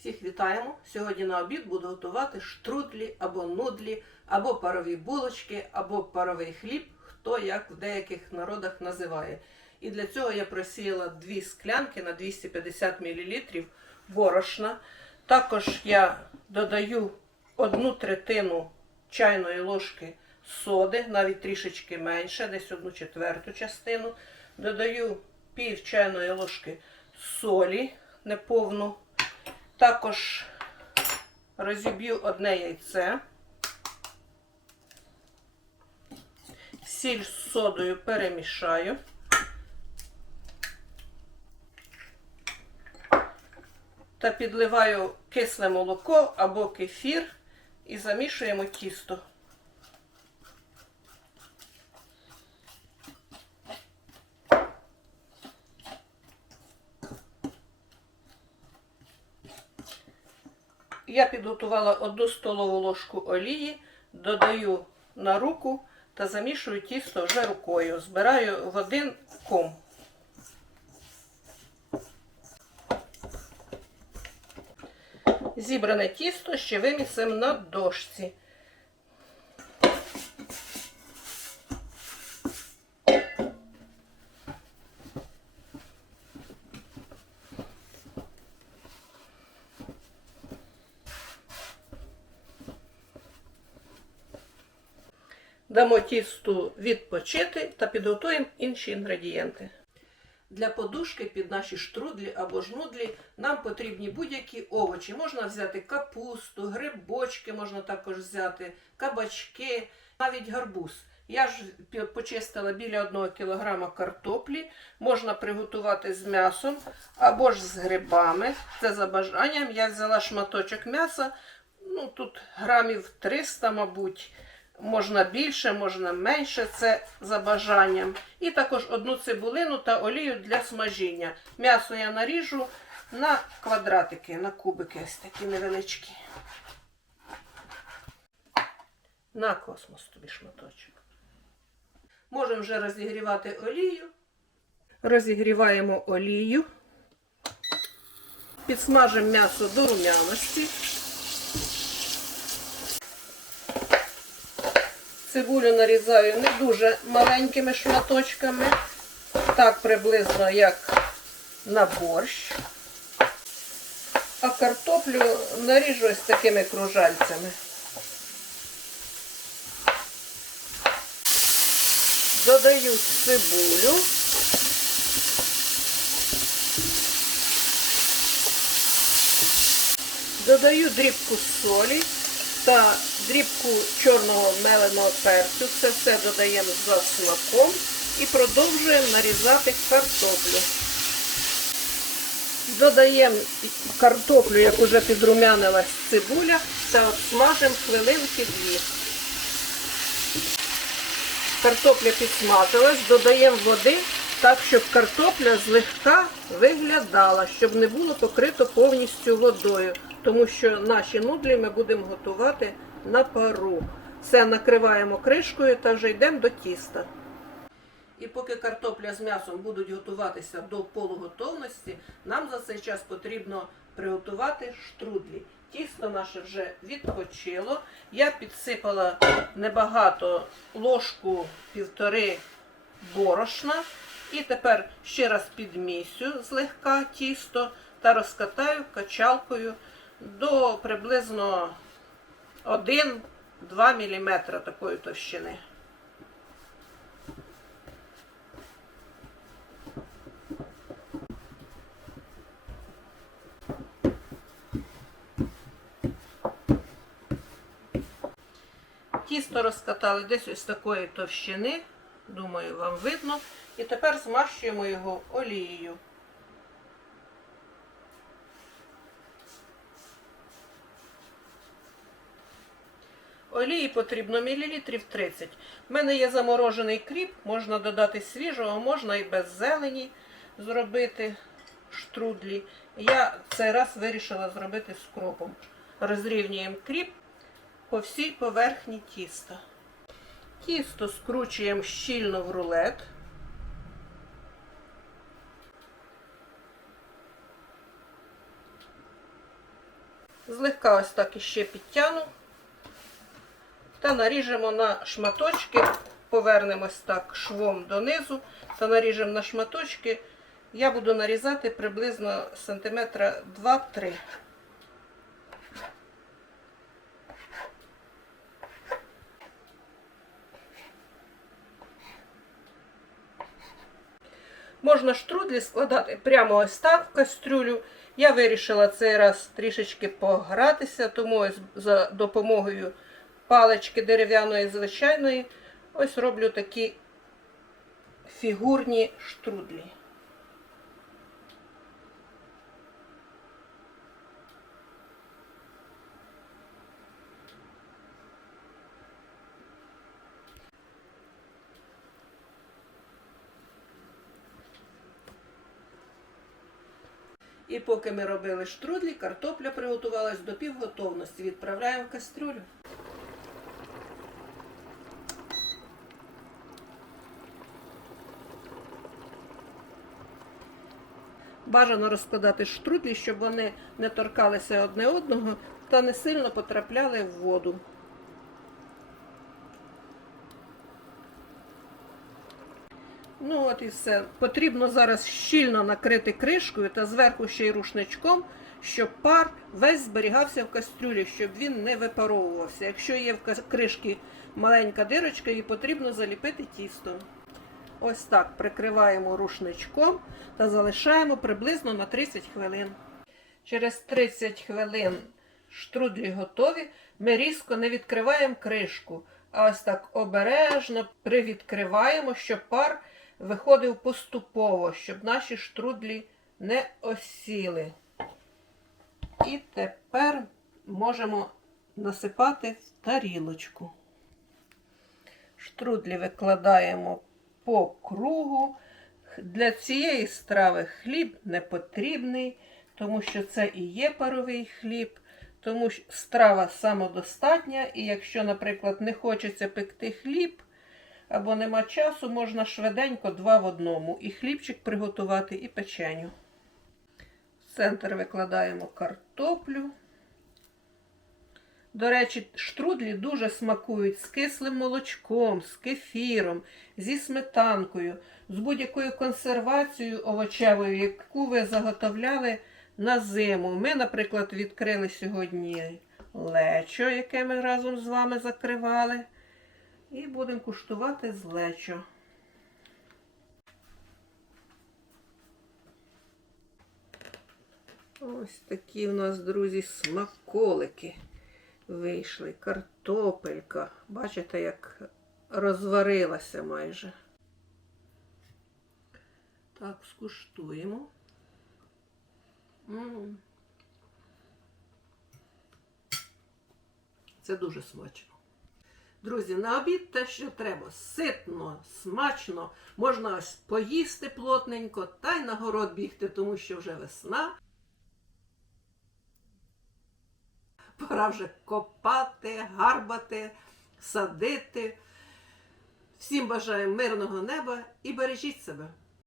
Всіх вітаємо! Сьогодні на обід буду готувати штрудлі або нудлі, або парові булочки, або паровий хліб, хто як в деяких народах називає. І для цього я просіяла дві склянки на 250 мл борошна. Також я додаю одну третину чайної ложки соди, навіть трішечки менше, десь одну четверту частину. Додаю пів чайної ложки солі неповну. Також розіб'ю одне яйце. Сіль з содою перемішаю. Та підливаю кисле молоко або кефір і замішуємо тісто. Я підготувала одну столову ложку олії, додаю на руку та замішую тісто вже рукою. Збираю в один ком. Зібране тісто ще вимісимо на дошці. Дамо тісту відпочити та підготуємо інші інгредієнти. Для подушки під наші штрудлі або жнудлі нам потрібні будь-які овочі. Можна взяти капусту, грибочки, можна також взяти, кабачки, навіть гарбуз. Я ж почистила біля 1 кг картоплі, можна приготувати з м'ясом або ж з грибами. Це за бажанням. Я взяла шматочок м'яса, ну тут грамів 300, мабуть. Можна більше, можна менше, це за бажанням. І також одну цибулину та олію для смажіння. М'ясо я наріжу на квадратики, на кубики ось такі невеличкі. На космос тобі шматочок. Можемо вже розігрівати олію. Розігріваємо олію. Підсмажимо м'ясо до румяності. Цибулю нарізаю не дуже маленькими шматочками, так приблизно як на борщ. А картоплю наріжу ось такими кружальцями. Додаю цибулю. Додаю дрібку солі та дрібку чорного меленого перцю. Це все додаємо за смаком і продовжуємо нарізати картоплю. Додаємо картоплю, як уже підрумянилась цибуля, та от смажимо хвилинки дві. Картопля підсмажилась, додаємо води так, щоб картопля злегка виглядала, щоб не було покрито повністю водою, тому що наші нудлі ми будемо готувати на пару. Все накриваємо кришкою та вже йдемо до тіста. І поки картопля з м'ясом будуть готуватися до полуготовності, нам за цей час потрібно приготувати штрудлі. Тісто наше вже відпочило. Я підсипала небагато ложку півтори борошна. І тепер ще раз підмісю злегка тісто та розкатаю качалкою до приблизно 1-2 мм такої товщини. Тісто розкатали десь ось такої товщини, думаю, вам видно. І тепер змащуємо його олією. Олії потрібно мілілітрів 30. У мене є заморожений кріп, можна додати свіжого, можна і без зелені зробити штрудлі. Я цей раз вирішила зробити з кропом. Розрівнюємо кріп по всій поверхні тіста. Тісто скручуємо щільно в рулет. Злегка ось так іще підтягну та наріжемо на шматочки, повернемось так швом донизу та наріжемо на шматочки. Я буду нарізати приблизно сантиметра 2-3. Можна штрудлі складати прямо ось так в кастрюлю. Я вирішила цей раз трішечки погратися, тому за допомогою палички дерев'яної звичайної ось роблю такі фігурні штрудлі. І поки ми робили штрудлі, картопля приготувалась до півготовності. Відправляємо в кастрюлю. Бажано розкладати штрудлі, щоб вони не торкалися одне одного та не сильно потрапляли в воду. Ну от і все. Потрібно зараз щільно накрити кришкою та зверху ще й рушничком, щоб пар весь зберігався в кастрюлі, щоб він не випаровувався. Якщо є в кришці маленька дирочка, її потрібно заліпити тістом. Ось так прикриваємо рушничком та залишаємо приблизно на 30 хвилин. Через 30 хвилин штрудлі готові. Ми різко не відкриваємо кришку, а ось так обережно привідкриваємо, щоб пар виходив поступово, щоб наші штрудлі не осіли. І тепер можемо насипати в тарілочку. Штрудлі викладаємо по кругу. Для цієї страви хліб не потрібний, тому що це і є паровий хліб, тому що страва самодостатня, і якщо, наприклад, не хочеться пекти хліб або нема часу, можна швиденько два в одному. І хлібчик приготувати, і печеню. В центр викладаємо картоплю. До речі, штрудлі дуже смакують з кислим молочком, з кефіром, зі сметанкою, з будь-якою консервацією овочевою, яку ви заготовляли на зиму. Ми, наприклад, відкрили сьогодні лечо, яке ми разом з вами закривали. І будемо куштувати з лечо. Ось такі у нас, друзі, смаколики вийшли. Картопелька. Бачите, як розварилася майже. Так, скуштуємо. Це дуже смачно. Друзі, на обід те, що треба. Ситно, смачно, можна ось поїсти плотненько та й на город бігти, тому що вже весна. Пора вже копати, гарбати, садити. Всім бажаю мирного неба і бережіть себе.